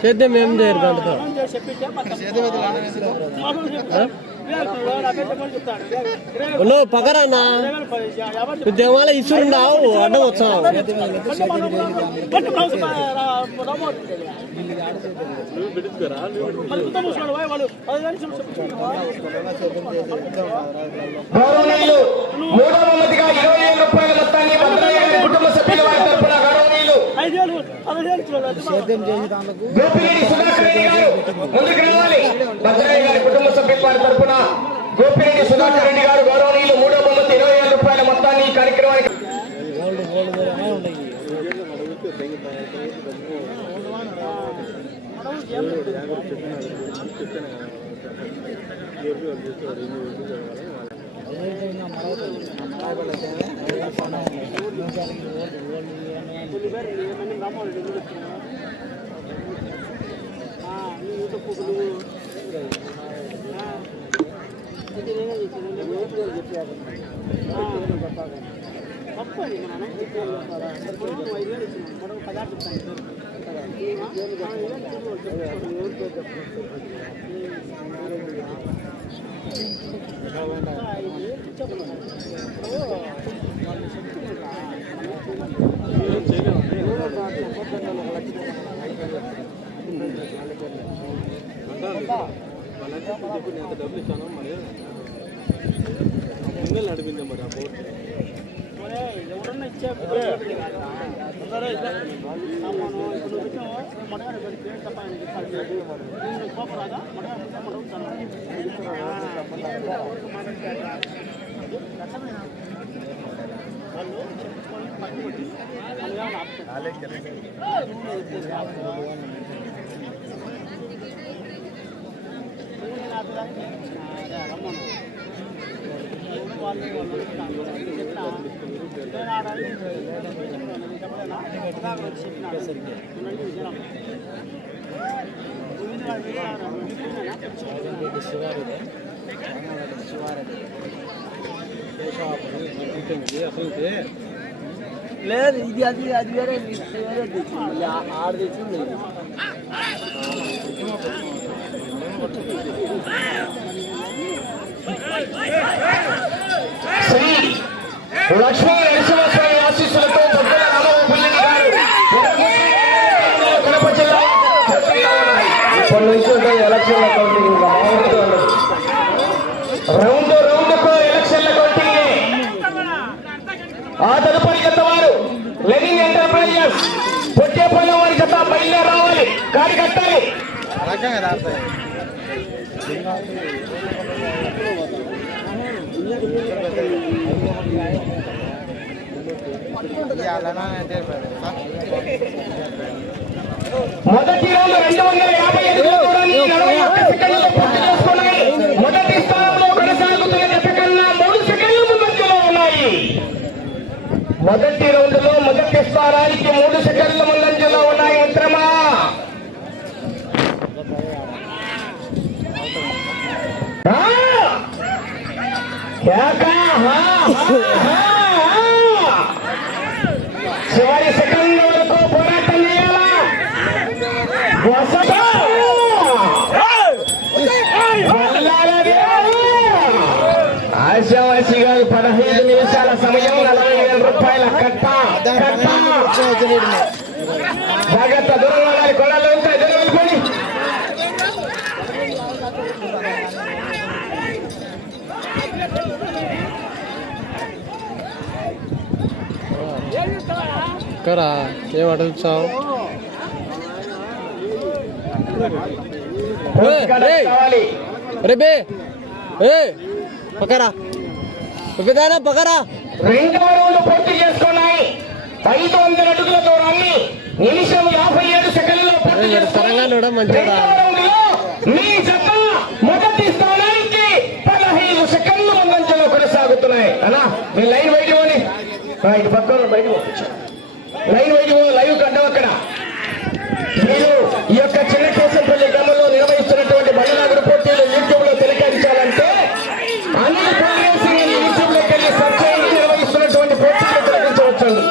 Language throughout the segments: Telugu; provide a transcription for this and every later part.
సేద్యం ఏం చేయరు దాంట్లో హలో పగరన్నా దేవాల ఇసురున్నావు అడ్డం వచ్చావు ఇరవై రూపాయల మొత్తాన్ని గారి కుటుంబ సభ్యుల వారి తరపున గౌరవనీయులు గోపిరెడ్డి సుధాకర్ రెడ్డి గారు ముందుకు రావాలి. భద్రయ్య గారి కుటుంబ సభ్యుల వారి తరపున గోపిరెడ్డి సుధాకర్ రెడ్డి గారు గౌరవనీయులు మూడో బహుమతి ఇరవై వేల రూపాయల మొత్తాన్ని ఈ కార్యక్రమానికి తప్పది మన ఐదు వేలు ఇచ్చిన మరొక పదార్థం చెప్పండి నడిపింది మరి ఆ బోర్డు ఎవరన్నా ఇచ్చే కోపరాదా వాళ్ళు పట్టుబట్టి ఆప్షన్ లేదు ఇది అది అది వేరే ఇది వేరే తెచ్చింది ఆరు తెచ్చింది శ్రీ లక్ష్మీ నరసింహస్వామి ఆశీస్సులతో బొగ్గల రామగోపాల్ గారు కడప జిల్లా ఇప్పటి నుంచి ఉంటాయి ఎలక్షన్ల కౌంటింగ్ ఇంకా మామూలుగా ఉండదు. రౌండ్ రౌండ్కు ఎలక్షన్ల కౌంటింగ్ ఆ తదుపరి జత వారు లెనిన్ ఎంటర్ప్రైజెస్ పొట్టేపల్లి వారి జత బయలుదేరి రావాలి గాడి కట్టాలి మొదటి రౌండ్ రెండు వందల యాభై ఐదు దూరాన్ని నలభై ఒక్క సెకండ్లో పూర్తి చేసుకున్నాయి. మొదటి స్థానంలో కొనసాగుతున్న జతకన్నా మూడు సెకండ్ల ముందంజలో ఉన్నాయి. మొదటి రౌండ్ మొదటి స్థానానికి మూడు సెకండ్ల ముందంజలో చివరి సెకండ్ వరకు పోరాటం చేయాలా వసతా! వదలాలదే! పదహైదు నిమిషాల సమయం నలభై వేల రూపాయల కట్ట కట్ట జాగ్రత్త దూరంగా ఏం అటు చూసావు కావాలి. రే బే. ఏ. పెద్దనా పక్కరా రెండవ రౌండ్ పూర్తి చేసుకున్నాయి. ఐదు వందల అడుగుల దూరాన్ని నిమిషం యాభై ఏడు సెకండ్లలో పూర్తి మీ జత మొదటి స్థానానికి పదహైదు సెకండ్ల ముందంజలో కొనసాగుతున్నాయి. అలా మీ లైన్ బయట ఇటు పక్కన బయట పో. పో లైవ్ కడ్డం అక్కడ. మీరు ఈ యొక్క చిన్న కేశంపల్లి గ్రామంలో నిర్వహిస్తున్నటువంటి బండలాగుడు పోటీలు యూట్యూబ్లో తిలకరించాలంటే అన్ని ప్రోగ్రామ్స్ యూట్యూబ్లోకి వెళ్ళి సెర్చ్ నిర్వహిస్తున్నటువంటి పోటీలు తిలకించవచ్చండి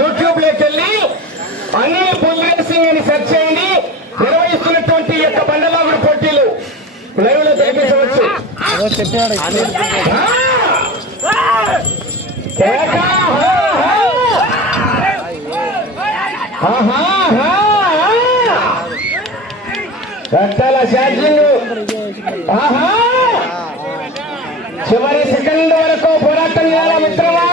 యూట్యూబ్లోకి వెళ్ళి అనిల్ బుల్ రేసింగ్ అని సెర్చ్ చేయండి. నిర్వహిస్తున్నటువంటి యొక్క బండలాగుడు పోటీలు. లైవ్లో తెలిపించవచ్చు కేక, హా, హా. రక్తాల ఛార్జింగ్ చివరి సెకండ్ వరకు పోరాటం చేయాలా మిత్రమా?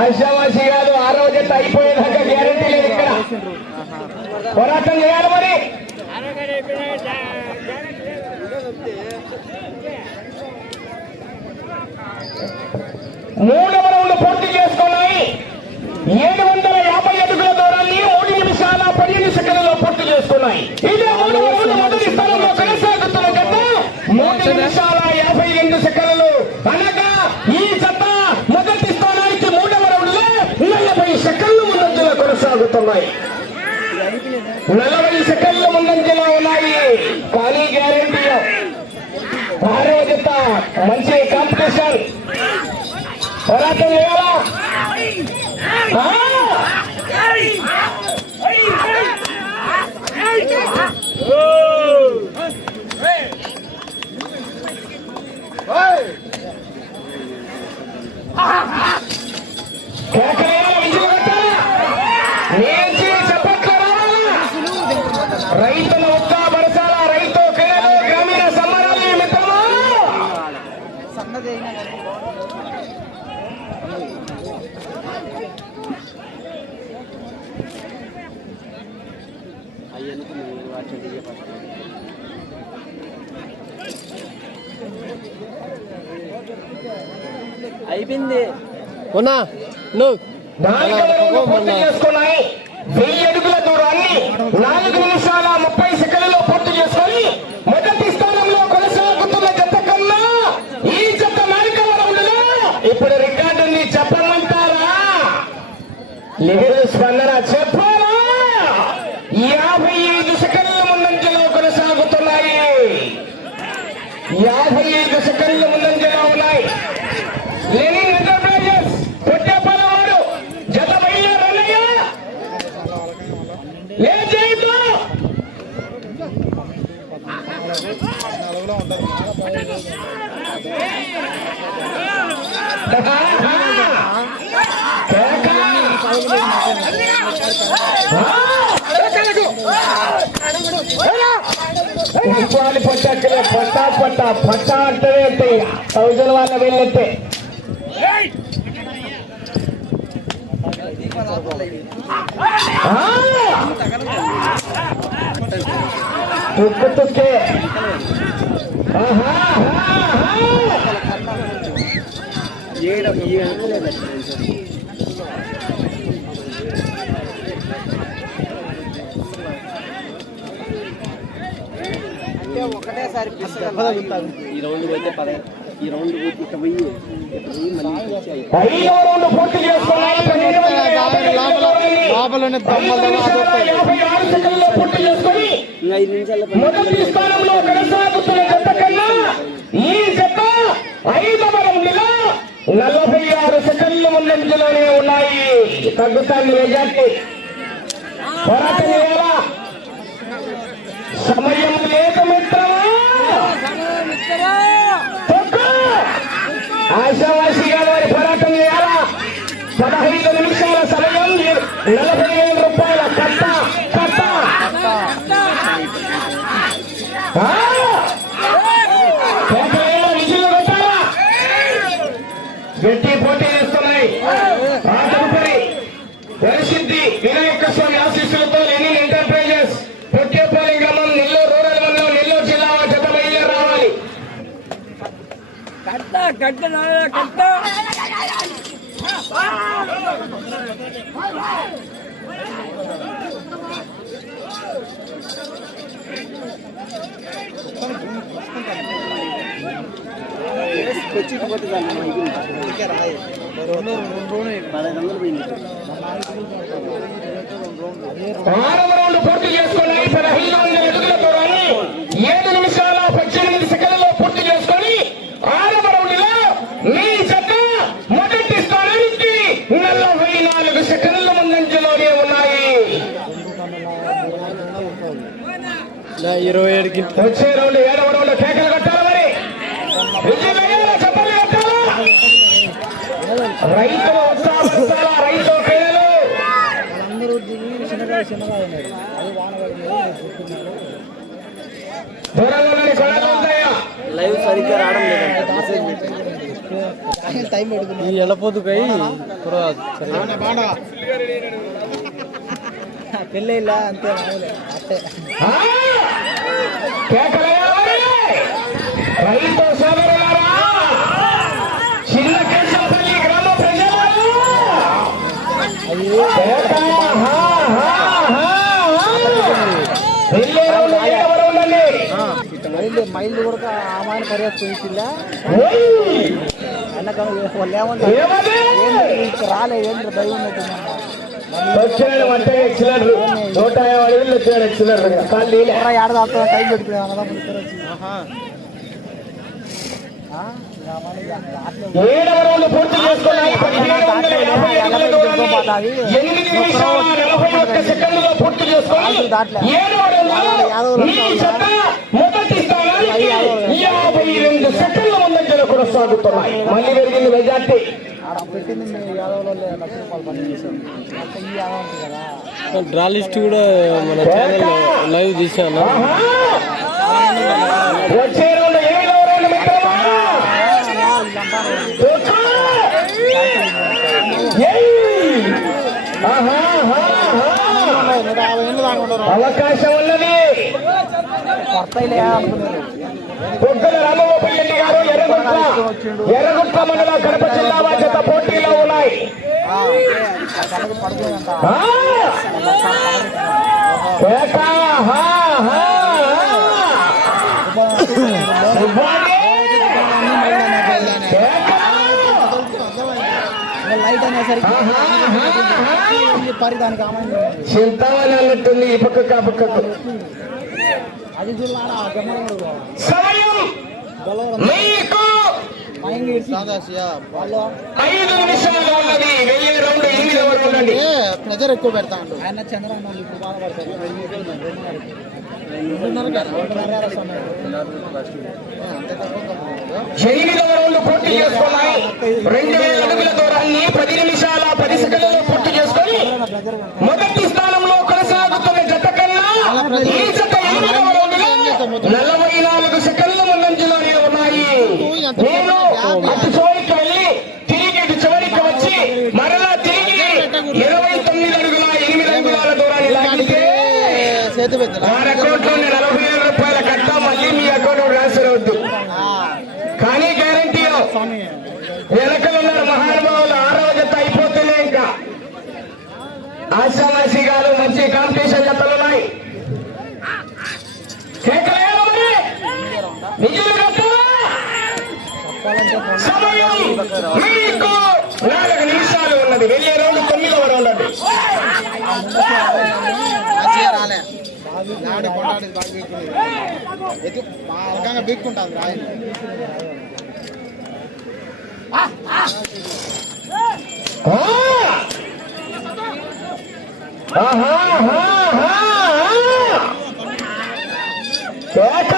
ఆశావాసి కాదు ఆ రోజు అయిపోయేదాకా గ్యారంటీ లేదు ఇక్కడ. పోరాటం చేయాలి మరి. మూడవ రౌండ్ పూర్తి చేసుకున్నాయి. ఏడు వందల యాభై అడుగుల దూరాన్ని మూడు నిమిషాల పదిహేను సెకండ్లలో పూర్తి చేసుకున్నాయి. ఇదే మొదటి స్థానంలో కొనసాగుతున్న గత మూడు నిమిషాల యాభై రెండు సెకండ్లు. అనగా ఈ జత మొదటి స్థానానికి మూడవ రౌండ్లో నలభై సెకండ్లు ముందంజలో కొనసాగుతున్నాయి. నలభై సెకండ్లు ముందంజలో ఉన్నాయి. కానీ గ్యారంటీ ఆరో జత మంచి కాంపిటీషన్ పోరాటం చేయాలా? ఆ! కేకలేయాలా, విజులు కొట్టాలా? నేర్చి చప్పట్లు రావాలా? రైతుల ఒక్క బరసాల రైతు క్రీడలు గ్రామీణ సంబరాలు మిత్రమా అయిపోయింది ఉన్నా నువ్వు. వెయ్యి అడుగుల దూరాన్ని నాలుగు నిమిషాల ముప్పై సెకండ్లలో పూర్తి చేసుకొని మొదటి స్థానంలో కొనసాగుతున్న జత కన్నా ఈ జత నాలుగవ రౌండ్లో ఇప్పుడు రికార్డుని చెప్పమంటారా? లిగిల్ స్పందన చెప్పాలా? యాభై ఐదు సెకండ్ల ముందంజలో కొనసాగుతున్నాయి. యాభై ఐదు సెకండ్ల ముందంజలో ఉన్నాయి. లెనిన్ పట్టా పట్టా పట్టా అంటే థౌజండ్ వాళ్ళ వెళ్ళతే తుక్కు తుక్కే ఒకటేసారి ఈ రౌండ్ అయితే పద ఈ రౌండ్ పోయి పోయి మళ్ళీ లోపలనే ఇంకా ఐదు నిమిషాల ఐదవ రౌండ్లో నలభై ఆరు సెకండ్ల ముందంజలోనే ఉన్నాయి. తగ్గుతాన్ని మెజార్టీ. పోరాటం సమయం లేదు మిత్రమా తొక్కు! ఆశావాసిగా వారి పోరాటం చేయాలా? పదహైదు నిమిషాల సమయం నలభై వేల రూపాయల కట్ట కట్ట. గట్టి పోటీ చేస్తున్నాయి. ఆ తదుపరి వినాయక స్వామి ఆశీస్సులతో లెనిన్ ఎంటర్ప్రైజెస్ పొట్టేపల్లి గ్రామం నెల్లూరు రూరల్ మండలం నెల్లూరు జిల్లా జత బయలుదేరి రావాలి కట్ట కట్ట కట్ట తెచ్చిపోతే దాన్ని పదహైదు వందలు పోయింది ఆరవ రౌండ్ పూర్తి చేసుకున్నాయి పదహైదు వందల అడుగుల దూరాన్ని ఏడు నిమిషాల పద్దెనిమిది సెకండ్లలో పూర్తి చేసుకొని ఆరవ రౌండ్లో మీ జత మొదటి స్థానానికి నలభై నాలుగు ఇరవై ఏడుకి వచ్చే రౌండ్ రౌండ్ కేకలు కట్టాలి మరి? రైతు అందరూ చిన్నగా చిన్నగా ఉన్నారు అది లైవ్ సరిగ్గా రావడం లేదంట. మెసేజ్ టైం పడుతుంది ఈ ఎలపోతుకై పెళ్ళి అంతే మామూలే అంతే ఆ? కేకలేయాలి మరి. రైతు సోదరులారా చిన్న కేశవపల్లి గ్రామ ప్రజలు మైల్ కూడా ఆమాయన పర్యాప్తం చూసిందా ఓయ్! అన్నక నూట యాభై వచ్చాడు కాళ్ళు టైం ఏడవ రౌండ్ పూర్తి చేసుకున్నాయి పదిహేడు వందల యాభై అడుగుల దూరాన్ని ఎనిమిది నిమిషాల నలభై ఒక్క పూర్తి చేసుకొని ఏడవ జత మొదటి స్థానానికి యాభై రెండు సెకండ్ల కొనసాగుతున్నాయి మళ్ళీ పెరిగింది మెజార్టీ పెట్టింది మీ యాదవ్లో లక్ష రూపాయలు పని చేశాను మొత్తం ఈ యాదవ్ ఉంది కదా. డ్రా లిస్ట్ కూడా మన ఛానల్లో లైవ్ తీసాను అవకాశం ఉన్నది. కొత్త అనుకున్నారు బొగ్గల రామగోపాల్ రెడ్డి గారు ఎర్రగుట్ల ఎర్రగుట్ల మండల కడప జిల్లా బాధ్యత పోటీలో ఉన్నాయి లైట్ ఆమె అన్నట్టుంది ఈ పక్కకు ఆ పక్కకు సమయం మీకు ఐదు నిమిషాలు ఉన్నది రౌండ్ ప్రెజర్ ఎక్కువ పెడతాడు. ఆయన చంద్రబాబు నాయుడు ఇప్పుడు బాధపడతారు ఎనిమిదవ రౌండ్ పూర్తి చేసుకున్నాయి. రెండు వేల అడుగుల దూరాన్ని పది నిమిషాల పది సెకండ్లలో పూర్తి చేసుకొని మొదటి స్థానంలో కొనసాగుతున్న జత కన్నా రౌండ్లో నలభై నాలుగు సెకండ్ల ముందంజలోనే ఉన్నాయి నేను అటు చివరికి వెళ్ళి తిరిగి ఇటు చివరికి వచ్చి మరలా తిరిగి ఇరవై తొమ్మిది అడుగుల ఎనిమిది అంగుళాల దూరాన్ని లాగితే చేతి పెద్దల వారి అకౌంట్లో నలభై వేల రూపాయల కట్ట మళ్ళీ మీ అకౌంట్ ట్రాన్స్ఫర్ అవుద్దు కానీ గ్యారంటీ స్వామి వెనకలున్నారు మహానుభావులు ఆరవ జత అయిపోతేనే ఇంకా ఆశామాసి గారు మంచి కాంపిటీషన్ జతలున్నాయి కేకలేయాలా మరి? నిజం కట్టాలా? సమయం మీకు నాలుగు నిమిషాలు ఉన్నది. వెళ్ళే రౌండ్ తొమ్మిదవ రౌండ్ అండి. నాడు కొట్టాడు బాగా బీక్కుంటుంది! ఆహా, ఆహా, ఆహా, ఆహా! కేక!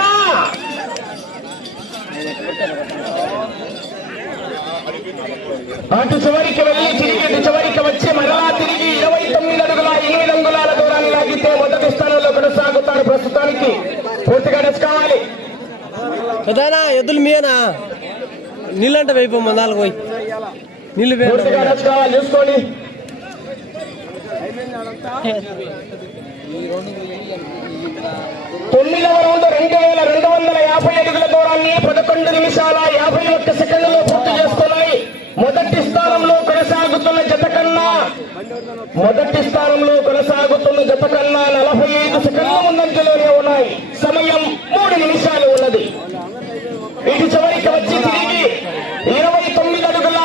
అటు చివరికి వెళ్ళి తిరిగి ఇటు చివరికి వచ్చి మరలా తిరిగి ఇరవై తొమ్మిది అడుగుల ఎనిమిది అంగుళాల దూరాన్ని లాగితే మొదటి స్థానంలో కొనసాగుతారు ప్రస్తుతానికి. పూర్తిగా కావాలి. పెదానా ఎద్దులు మీనా నీళ్ళంటే వేయిపోమ్మ నాలుగు పోయి. నీళ్ళు పూర్తిగా కావాలి చూసుకోండి. తొమ్మిదవ రౌండ్ రెండు వేల రెండు వందల యాభై అడుగుల దూరాన్ని పదకొండు నిమిషాల యాభై ఒక్క సెకండ్లలో పూర్తి చేసుకున్నాయి మొదటి స్థానంలో కొనసాగుతున్న జత కన్నా మొదటి స్థానంలో కొనసాగుతున్న జత కన్నా నలభై ఐదు సెకండ్ల ముందంజలోనే ఉన్నాయి. సమయం మూడు నిమిషాలు ఉన్నది. ఇటు చివరికి వచ్చి తిరిగి ఇరవై తొమ్మిది అడుగుల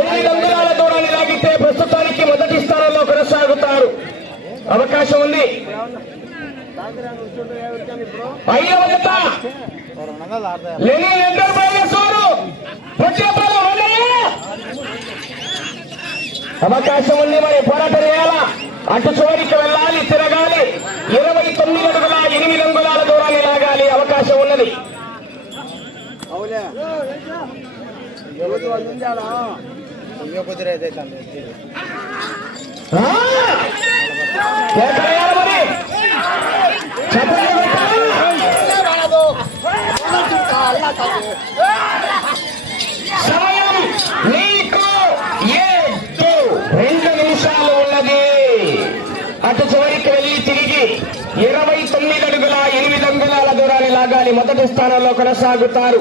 ఎనిమిది అంగుళాల దూరాన్ని లాగితే ప్రస్తుతానికి మొదటి స్థానంలో కొనసాగుతారు. అవకాశం ఉంది. ఐదవ జత. లెనిన్ ఎంటర్ప్రైజెస్ వారు. అవకాశం ఉంది మరి పోరాటం చేయాలా? అటు చివరికి వెళ్ళాలి తిరగాలి. ఇరవై తొమ్మిది అడుగుల ఎనిమిది అంగుళాల దూరాన్ని అవకాశం ఉన్నది. అవులే ఇవ్వ కుదిరైతే చాలు ఆ! కేకలేయాలి మరి చప్పట్లు కొట్టాలి. సమయం నీకు ఏడు రెండు నిమిషాలు ఉన్నది అటు చివరికి వెళ్ళి తిరిగి ఇరవై తొమ్మిది అడుగుల ఎనిమిది అంగుళాల లాగాలి మొదటి స్థానంలో కొనసాగుతారు.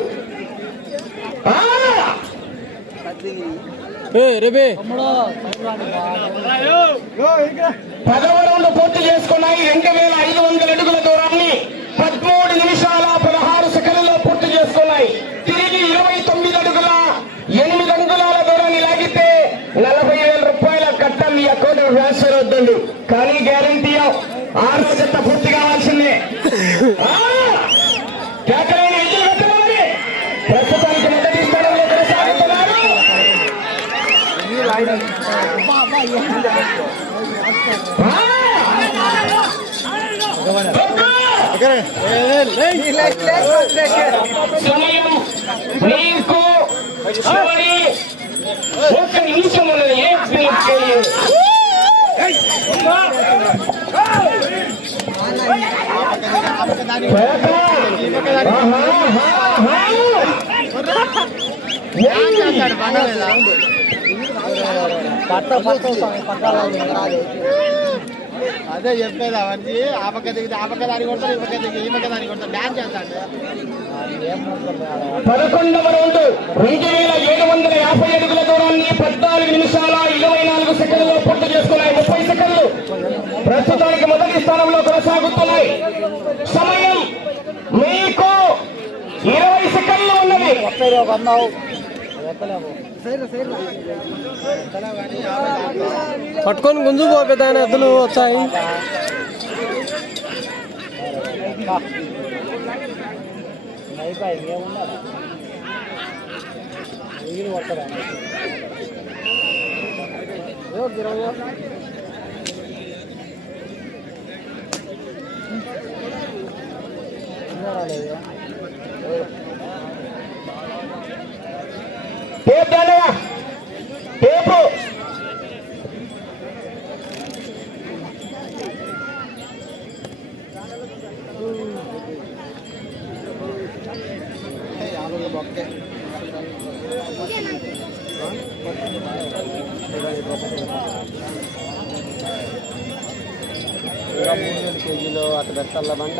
పదవ రౌండ్ పూర్తి చేసుకున్నాయి. రెండు వేల ఐదు వందల అడుగుల దూరాన్ని పదమూడు నిమిషాల పదహారు సెకండ్లలో పూర్తి చేసుకున్నాయి. తిరిగి ఇరవై తొమ్మిది అడుగుల ఎనిమిది అంగుళాల దూరాన్ని లాగితే నలభై వేల రూపాయల కట్ట మీ అకౌంట్ అవుతుంది. కానీ గ్యారంటీ ఆరో జత పూర్తి కావాల్సిందే ఆ! కేకలేని విజయం పెట్టాలి. ప్రస్తుతానికి మొదటి స్థానంలో కొనసాగుతున్నారు సమయం నీకు ఒక నిమిషం ఉన్నది ఏ మినిట్ తెలియదు పేట. ఆహా, ఆహా, ఆహా. అదే చెప్పేది అవన్నీ ఆ పక్క దిగితే ఆ పక్క దాని కొడతారు పక్క దిగి ఈ పక్క దాని కొడతారు. డాన్స్ చేస్తాడు. పదకొండవ రౌండ్ రెండు వేల ఏడు వందల యాభై అడుగుల దూరాన్ని పద్నాలుగు నిమిషాల ఇరవై నాలుగు సెకండ్లలో పూర్తి చేసుకున్నాయి. ముప్పై సెకండ్లు ప్రస్తుతానికి మొదటి స్థానంలో కొనసాగుతున్నాయి. సమయం మీకు ఇరవై సెకండ్లు ఉన్నది. పట్టుకొని గుంజు పో పెద్ద ఆయన ఎద్దులు వచ్చాయి. టేప్ దానయ్య టేపు కేజీలో అటు పెట్టాల బండ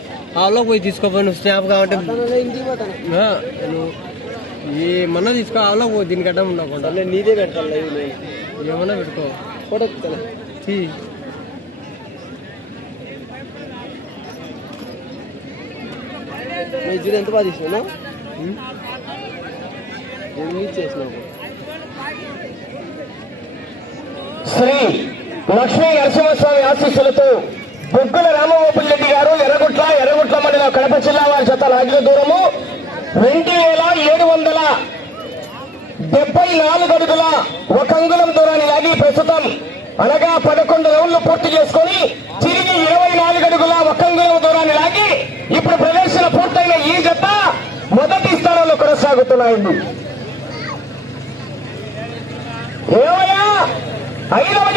హాల్లో పోయి తీసుకోపోయి నువ్వు స్నాప్ కాబట్టి ఆ, నువ్వు ఏమన్నా తీసుకో హాల్లో పో దీనికి అడ్డం ఉండకుండా నీదే పెట్టాలి ఏమన్నా పెట్టుకో. ఫోటో చూడు ఎంత బాగా? ఎన్ని చేసినావు? శ్రీ లక్ష్మీ నరసింహస్వామి ఆశీస్సులతో బొగ్గుల రామగోపాల్ రెడ్డి గారు ఎర్రగుట్ల ఎర్రగుట్ల మండలం కడప జిల్లా వారి చేత లాగిన దూరము రెండు వేల ఏడు వందల డెబ్బై నాలుగు అడుగుల ఒక అంగుళం దూరాన్ని లాగి ప్రస్తుతం అనగా పదకొండు రౌండ్లు పూర్తి చేసుకొని తిరిగి ఇరవై నాలుగు అడుగుల ఒక అంగుళం దూరాన్ని లాగి ఇప్పుడు ప్రదర్శన పూర్తయిన ఈ జత మొదటి స్థానంలో కొనసాగుతున్నాయండి. ఏమయ్యా? ఐదవ